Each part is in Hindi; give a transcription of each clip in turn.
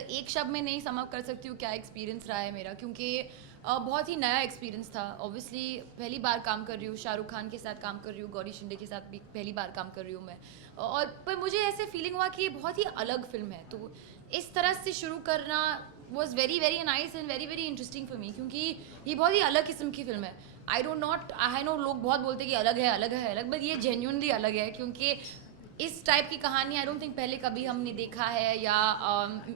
एक शब्द में नहीं समअप कर सकती हूँ क्या एक्सपीरियंस रहा है मेरा, क्योंकि बहुत ही नया एक्सपीरियंस था। ऑब्वियसली पहली बार काम कर रही हूँ, शाहरुख खान के साथ काम कर रही हूँ, गौरी शिंदे के साथ भी पहली बार काम कर रही हूँ मैं। और पर मुझे ऐसे फीलिंग हुआ कि ये बहुत ही अलग फिल्म है, तो इस तरह से शुरू करना was very very nice and very very interesting for me, क्योंकि ये बहुत ही अलग किस्म की फिल्म है। आई नो लोग बहुत बोलते हैं कि अलग है अलग है अलग, बट ये जेन्युइनली अलग है, क्योंकि इस टाइप की कहानी आई डोंट थिंक पहले कभी हमने देखा है या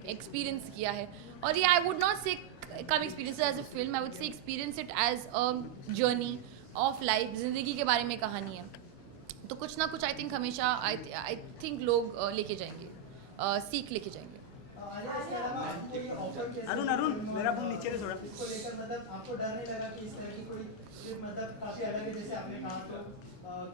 एक्सपीरियंस किया है। और ये आई would not say come experience as a film, I would say experience it as a journey of life, ज़िंदगी के बारे में कहानी है। तो कुछ ना कुछ आई थिंक हमेशा आई थिंक लोग लेके जाएंगे, सीख लेके जाएंगे। अरुण अरुण मेरा फोन नीचे से थोड़ा। इसको लेकर मतलब आपको डर नहीं लगा कि इस तरह की कोई ट्रिप मतलब काफी अलग है जैसे आपने कहा, तो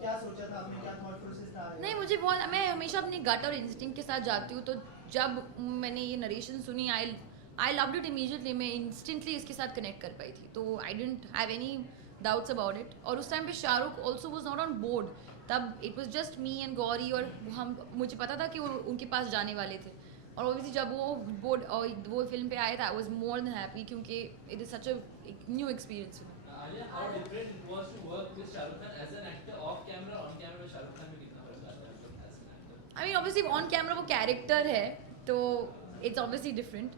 क्या सोचा था आपने, क्या थॉट प्रोसेस था? नहीं, मुझे बहुत, मैं हमेशा अपनी गट और इंस्टिंक्ट के साथ जाती हूँ, तो जब मैंने ये नरेशन सुनी आई लव्ड इट इमीडिएटली, मैं इंस्टेंटली इसके साथ कनेक्ट कर पाई थी, तो I didn't have any doubts about it. और उस टाइम पे Shahrukh also was not on board, तब it was just me and Gauri, और हम मुझे पता था कि वो उनके पास जाने वाले थे। और ऑब्वियसली जब वो बोर्ड और वो फिल्म पे आए थे, I was more than happy, क्योंकि it is such a new experience. Alia, how different it was to work with Shah Rukh Khan as an actor off camera, on camera Shah Rukh Khan में कितना फर्क आता है as an actor? I mean obviously on camera वो कैरेक्टर है, तो it's obviously different.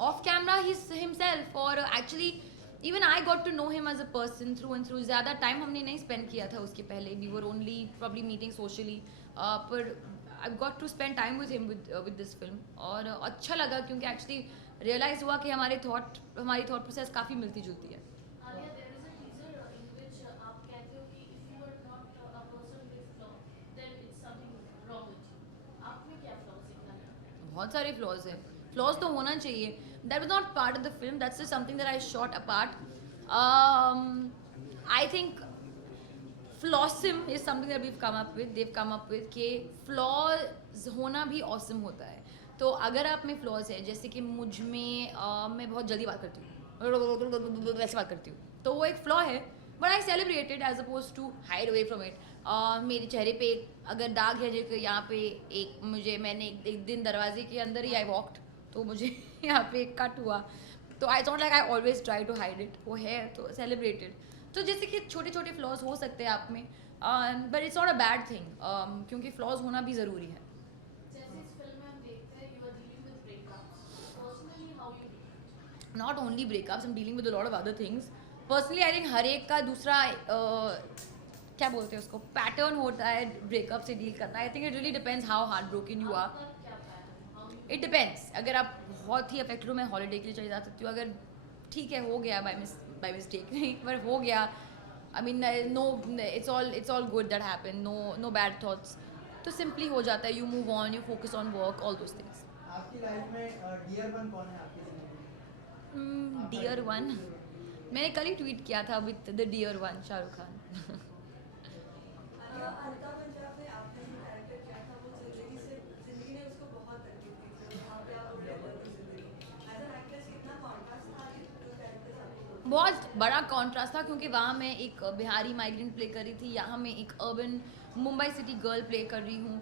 Off camera ही हिमसेल्फ, और actually even I got to know him as a person through and through. ज़्यादा टाइम हमने नहीं स्पेंड किया था उसके पहले, we were only probably meeting socially, पर I got to spend time with him with this film, और अच्छा लगा, क्योंकि एक्चुअली रियलाइज़ हुआ कि हमारी थॉट प्रोसेस काफ़ी मिलती जुलती है। Alia, there is a teaser in which आप कहते हो कि if you are not a person with flaw, then it's something wrong with you. आप में क्या flaws दिखना है? बहुत सारे फ्लॉज हैं, फ्लॉज तो होना चाहिए, that was not part of the film, that's something that I shot apart. I think flawsome is something that we've come up with, they've come up with, कि फ्लॉज होना भी ऑसम होता है। तो अगर आप में फ्लॉज है, जैसे कि मुझ में मैं बहुत जल्दी बात करती हूँ, वैसे बात करती हूँ, तो वो एक फ्लॉ है, but I celebrate it as oppose to hide away from it. मेरे चेहरे पे अगर दाग है, जैसे यहाँ पे मैंने एक दिन दरवाजे के अंदर ही आई वॉक्ड, तो मुझे यहाँ पे एक कट हुआ, तो I don't like I always try to hide it, वो है तो सेलिब्रेटेड। तो जैसे कि छोटे छोटे फ्लॉज हो सकते हैं आप में, but it's not a bad thing, क्योंकि फ्लॉज होना भी ज़रूरी है। जैसे इस फिल्म में हम देखते हैं you are dealing with breakups. Personally, how you deal with it? Not only breakups, I am dealing with a lot of other things. Personally I think हर एक का दूसरा क्या बोलते हैं उसको, पैटर्न होता है ब्रेकअप से डील करना। I think it really depends how heart broken you are. आपका क्या pattern? How you it depends, अगर आप बहुत ही अफेक्टेड हो, मैं हॉलीडे के लिए चली जा सकती हूँ, अगर ठीक है हो गया बाय मिस्टेक नहीं, पर हो गया, I mean no, it's all good that happen, no bad thoughts, तो सिंपली हो जाता है, you move on, you focus on work, all those things. आपकी लाइफ में डियर वन कौन है आपकी जिंदगी में? डियर वन, मैंने कल ही ट्वीट किया था with the dear one Shahrukh Khan. अलका पंजाब में आपने जो कैरेक्टर किया था, वो जिंदगी ने उसको बहुत तकलीफ दी थी, वहाँ पे आप उड़े हुए थे जिंदगी। एज एन एक्ट्रेस कितना कॉन्ट्रास्ट था कि जो कैरेक्टर आपको? बहुत बड़ा कॉन्ट्रास्ट था, क्योंकि वहाँ मैं एक बिहारी माइग्रेंट प्ले कर रही थी, यहाँ मैं एक urban Mumbai city girl play कर रही हूँ,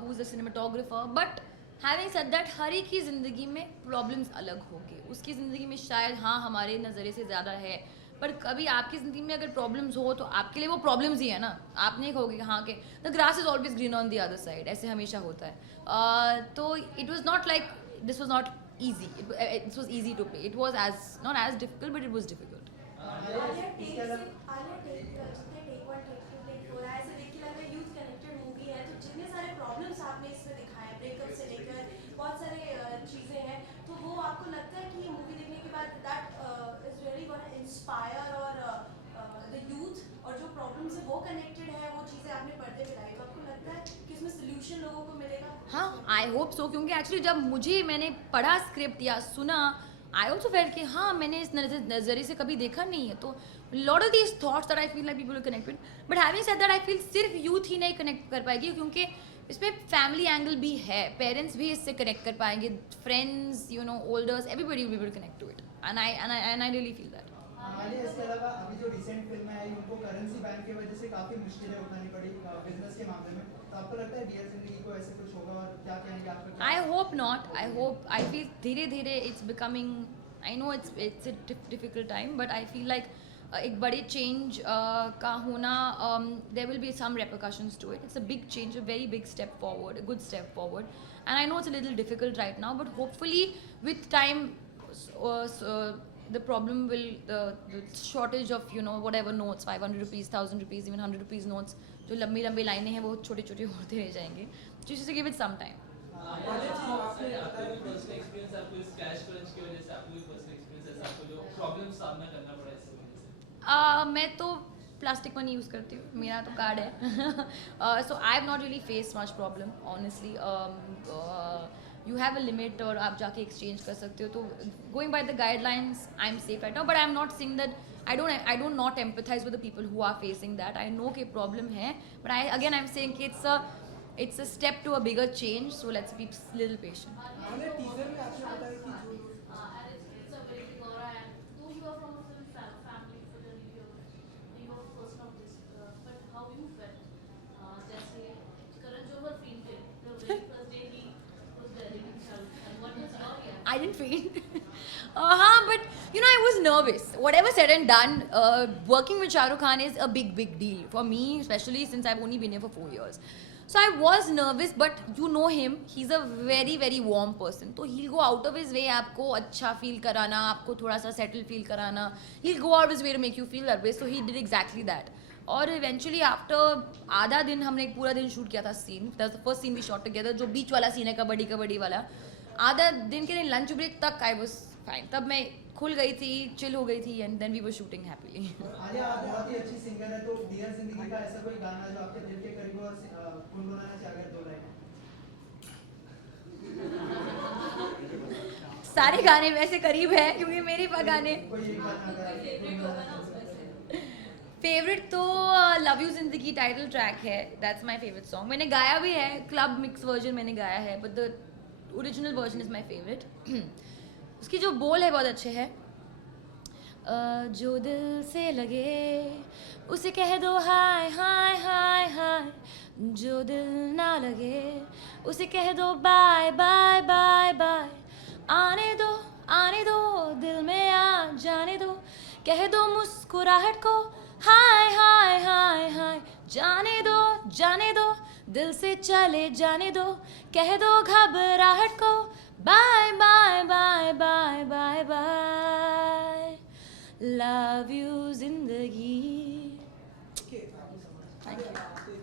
who is a cinematographer. But having said that, हर एक की ज़िंदगी में प्रॉब्लम्स अलग होंगे, उसकी ज़िंदगी में शायद हाँ हमारे नज़रिए से ज़्यादा है, पर कभी आपकी ज़िंदगी में अगर प्रॉब्लम्स हो तो आपके लिए वो प्रॉब्लम्स ही है ना, आप नहीं कहोगे कि हाँ के the grass is always green on the other side, ऐसे हमेशा होता है। तो it was not like, this was not easy, it was easy to play, it was not as difficult, but it was difficult. Alia take जितने take one take two take four ऐसे देख के लग रहा है यूथ कनेक्टेड मूवी है, तो जितने सारे प्रॉब्लम्स आपने इसमें दिखाए हैं, ब्रेकअप से लेकर बहुत सारे चीज़ें हैं, तो वो आपको लगता है कि ये मूवी देखने के बाद that is really gonna inspire और द यूथ, और जो प्रॉब्लम्स है वो कनेक्टेड है, वो चीज़ें आपने पर्दे पे लाई, तो आपको लगता है कि इसमें सोल्यूशन लोगों को मिलेगा? हाँ, आई होप सो, क्योंकि एक्चुअली जब मैंने पढ़ा स्क्रिप्ट या सुना, आई ऑल्सो फेल्ट कि हाँ मैंने इस नज़रिए से कभी देखा नहीं है, तो lot of these thoughts that I feel like people connect with. But having said that, I feel सिर्फ यूथ ही नहीं कनेक्ट कर पाएगी, क्योंकि इसमें फैमिली एंगल भी है, पेरेंट्स भी इससे कनेक्ट कर पाएंगे, friends, olders, everybody will be able to connect to it, and I really feel that. Alia, इसके अलावा अभी जो रिसेंट फिल्में आई उनको करेंसी बैन की वजह से काफ़ी मुश्किलें उठानी पड़ी बिजनेस के मामले में, तो आपको लगता है डियर जिंदगी को ऐसे कुछ होगा और क्या कहेंगे आपका क्या? I hope not. I feel धीरे धीरे it's becoming. I know it's a difficult time, but I feel like एक बड़े change का होना, there will be some repercussions to it. It's a big change, a very big step forward, a good step forward. And I know it's a little difficult right now, but hopefully with time, the problem will, the shortage of, you know, whatever notes, 500 rupees, 1000 rupees, even 100 rupees notes, जो लंबी लंबी लाइनें हैं वो छोटे छोटे होते रह जाएंगे. Just to give it some time. आपका भी पर्सनल एक्सपीरियंस, आपको इस कैश क्रंच की वजह से आपको भी पर्सनल एक्सपीरियंस है, आपको जो प्रॉब्लम सामना करना पड़ा इस वजह से? मैं तो प्लास्टिक मनी यूज़ करती हूँ, मेरा तो कार्ड है. So I have not really face much problem honestly. You have a limit और आप जाके एक्सचेंज कर सकते हो, तो going by the guidelines I am safe right now. But I am not saying that I don't not empathise with the people who are facing that. I know कि प्रॉब्लम है, बट आई अगेन सेइंग कि it's a step to a bigger change, so let's be little patient. And it's a very big aura, and though you are from a film family, fraternity, you are person of this, but how you felt? जैसे Karan Johar fainted the very first day he was there in Shahrukh Khan. What was your reaction? I didn't faint. But you know, I was nervous. Whatever said and done, working with Shah Rukh Khan is a big deal for me, especially since I've only been here for 4 years. So I was nervous, but you know him, he's a very warm person. So he'll go out of his way आपको अच्छा feel कराना, आपको थोड़ा सा settle feel कराना. He'll go out of his way to make you feel nervous. So he did exactly that. और eventually after आधा दिन हमने एक पूरा दिन शूट किया था scene. That was the first scene we shot together, जो बीच वाला सीन है कबड्डी वाला. आधा दिन के लंच ब्रेक तक I was fine. तब मैं खुल गई थी, चिल हो गई थी, and then we were shooting happily. Alia आप बहुत ही अच्छी सिंगर है, तो डियर जिंदगी का ऐसा कोई गाना जो आपके दिल के करीब हो और गुनगुनाना चाहे अगर 2 लाइन? सारे गाने वैसे करीब है क्योंकि मेरे पास गाने. कोई एक गाना अगर फेवरेट तो लव यू जिंदगी टाइटल ट्रैक है. That's my favourite song. मैंने गाया भी है, क्लब मिक्स वर्जन मैंने गाया है, but the original version is my favourite. उसकी जो बोल है बहुत अच्छे है. जो दिल से लगे उसे कह दो हाय हाय हाय हाय, जो दिल ना लगे उसे कह दो बाय बाय बाय बाय. आने दो दिल में आ जाने दो, कह दो मुस्कुराहट को हाय हाय हाय हाय. जाने दो दिल से चले जाने दो, कह दो घबराहट को bye bye bye bye bye bye. Love you zindagi. Thank you. आपने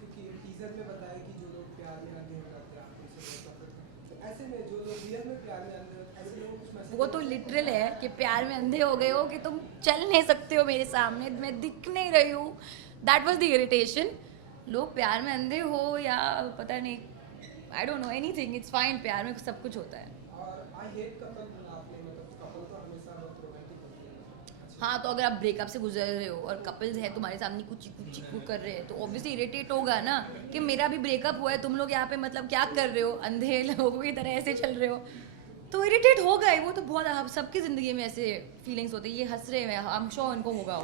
टीजर में बताया कि जो लोग प्यार में अंधे हो जाते हैं आपको उससे बहुत करते हैं, ऐसे में जो लोग रियल में प्यार में अंधे होते हैं ऐसे लोगों को कुछ मैसेज? वो तो लिटरल है कि प्यार में अंधे हो गए हो कि तुम चल नहीं सकते हो मेरे सामने, मैं दिख नहीं रही हूँ. That was the irritation. लोग प्यार में अंधे हो या पता नहीं, I don't know anything, it's fine. प्यार में सब कुछ होता है. और आई हेट कपल, आपने मतलब कपल तो हमेशा बहुत रोमांटिक होती है. हाँ, तो अगर आप ब्रेकअप से गुजर रहे हो और कपल्स हैं तुम्हारे सामने कुछ चिकू कर रहे हैं, तो ऑब्वियसली इरिटेट होगा ना कि मेरा भी ब्रेकअप हुआ है, तुम लोग यहाँ पे मतलब क्या कर रहे हो, अंधे लोगों की तरह ऐसे चल रहे हो, तो इरिटेट हो गए. वो तो बहुत, हम सबकी ज़िंदगी में ऐसे फीलिंग्स होते हैं. ये हंस रहे हैं, आई एम श्योर इनको होगा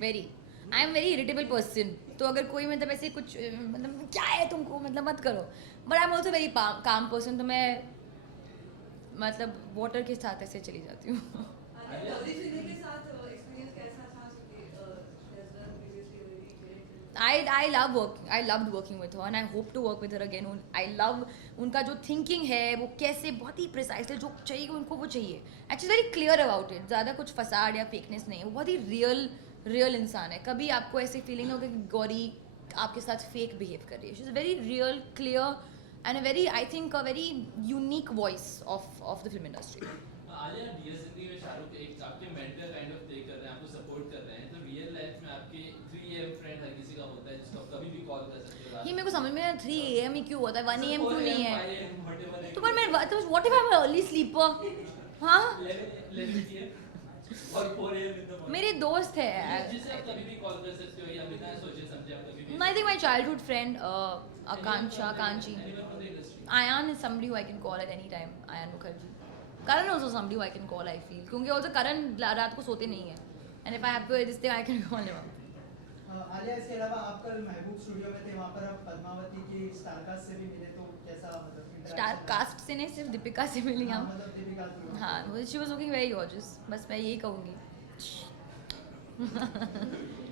very. I am very irritable person. तो अगर कोई मतलब ऐसे कुछ मतलब क्या है तुमको, मतलब मत करो. But I am also very calm person. तो मैं मतलब वाटर के साथ ऐसे चली जाती हूँ. I loved working with her and I hope to work with her again. I love उनका जो thinking है, वो कैसे बहुत ही precisely जो चाहिए उनको वो चाहिए. Actually very clear about it. ज़्यादा कुछ फसाड या fakeness नहीं है. वो बहुत ही real इंसान है. कभी आपको ऐसे feeling होगा कि गौरी आपके साथ fake behave कर रही है. She's a very real, clear and a very, I think, a very unique voice of the film industry. Alia, dear Zindagi में शाहरुख एक आपके मेंटर काइंड ऑफ प्ले कर रहे हैं, आपको सपोर्ट कर रहे हैं, तो रियल लाइफ में आपके 3 AM फ्रेंड हर किसी का होता है जिसको आप कभी भी कॉल कर सकते हो. ये मेरे को समझ में नहीं 3 AM ही क्यों होता है, 1 AM क्यों नहीं है. 5 AM, whatever. तो पर मैं what if I am early sleeper. हाँ, 11 PM और 4 AM in the morning. मेरे दोस्त है. जिसे आप कभी भी कॉल कर सकते हो या बिना सोचे समझे आप कभी भी. I think my childhood friend Akanchi. Anyone from the industry. Ayan is somebody who I can call at any time. Ayan Mukherjee. Karan also somebody who I can call, I feel. क्योंकि also Karan रात को सोते नहीं है. And if I have to this thing, I can call him up. Alia, इसके अलावा आप कल महबूब स्टूडियो में थे, वहाँ पर आप पद्मावती की स्टारकास्ट से भी मिले, तो कैसा मतलब interaction Star रहा? cast से नहीं सिर्फ दीपिका से मिली हाँ, हम. मतलब दीपिका की। हाँ, she was looking very gorgeous. बस मैं यही कहूँगी.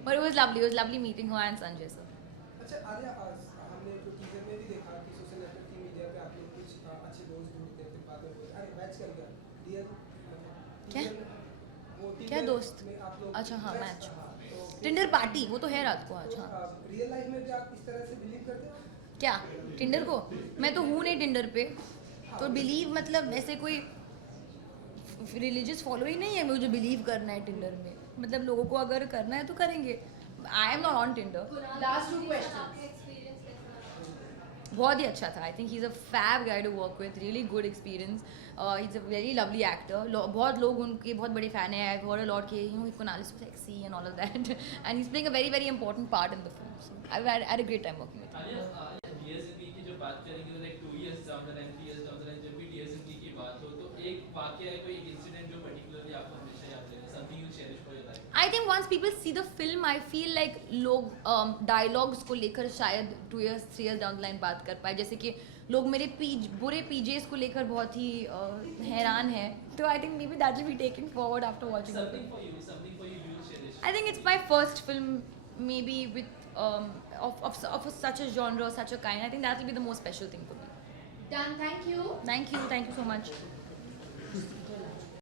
But it was lovely meeting her and Sanjay sir. अच्छा आलिया, हमने तो टीजर में भी देखा कि सोशल नेटवर्क की मीडिया पे आप लोग कुछ अच्छे दोस्त ढूंढते थे, बाद में बोलते, अरे मैच कर गया क्या? वो क्या Tinder दोस्त? में आप लोग अच्छा, हाँ, मैच. हाँ, तो टिंडर पार्टी वो तो है रात को आज. हाँ. रियल लाइफ में भी आप इस तरह से बिलीव करते हो? क्या टिंडर को? मैं तो हूँ नहीं टिंडर पे, तो बिलीव मतलब ऐसे कोई रिलीजियस फॉलोइंग नहीं है मुझे बिलीव करना है टिंडर में. मतलब लोगों को अगर करना है तो करेंगे. I am not on Tinder. Last two questions. आपका एक्सपीरियंस कैसा रहा? बहुत ही अच्छा था. I think he is a fab guy to work with. Really good experience. He is a very lovely actor. बहुत लोग उनके बहुत बड़े फ़ैन हैं. I have heard a lot कि Kunal is so sexy and all of that and he is playing a very important part in the film. So I had a great time working with. Alia, DSNP की जो बात करेंगे तो like 2 years down the line, 3 years down the line, जब भी डीएसएनपी की बात हो तो एक वाकया है, कोई इंसिडेंट जो पर्टिकुलरली आपको हमेशा याद रहेगा, something you cherish for your life. I think once people see the film I feel like लोग डायलॉग्स को लेकर शायद 2 years 3 years down the line बात कर पाए. जैसे कि लोग मेरे बुरे पीजेस को लेकर बहुत ही हैरान हैं. तो I think may be that will be taken forward after watching. Something for you you cherish. I think it's my first film, maybe with of such a genre, such a kind. I think that will be the most special thing for me. Done. Thank you. Thank you so much.